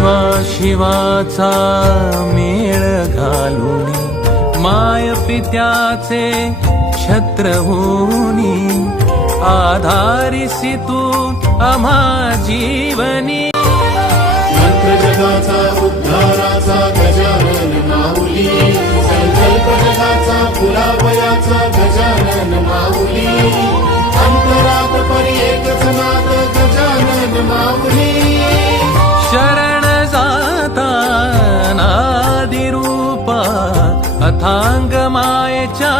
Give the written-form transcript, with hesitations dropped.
शिवाचा मेळ घालुनी माय पित्याचे छत्र होनी आधारिसी तू आम्हा जीवनी मंत्र जगाचा उद्धाराचा गजानन माऊली संकल्प जगाचा फुलावयाचा गजानन माऊली अंतरात परी एकच नाद गजानन माऊली शरण जाता नादी रूपा अथांग मायेच्या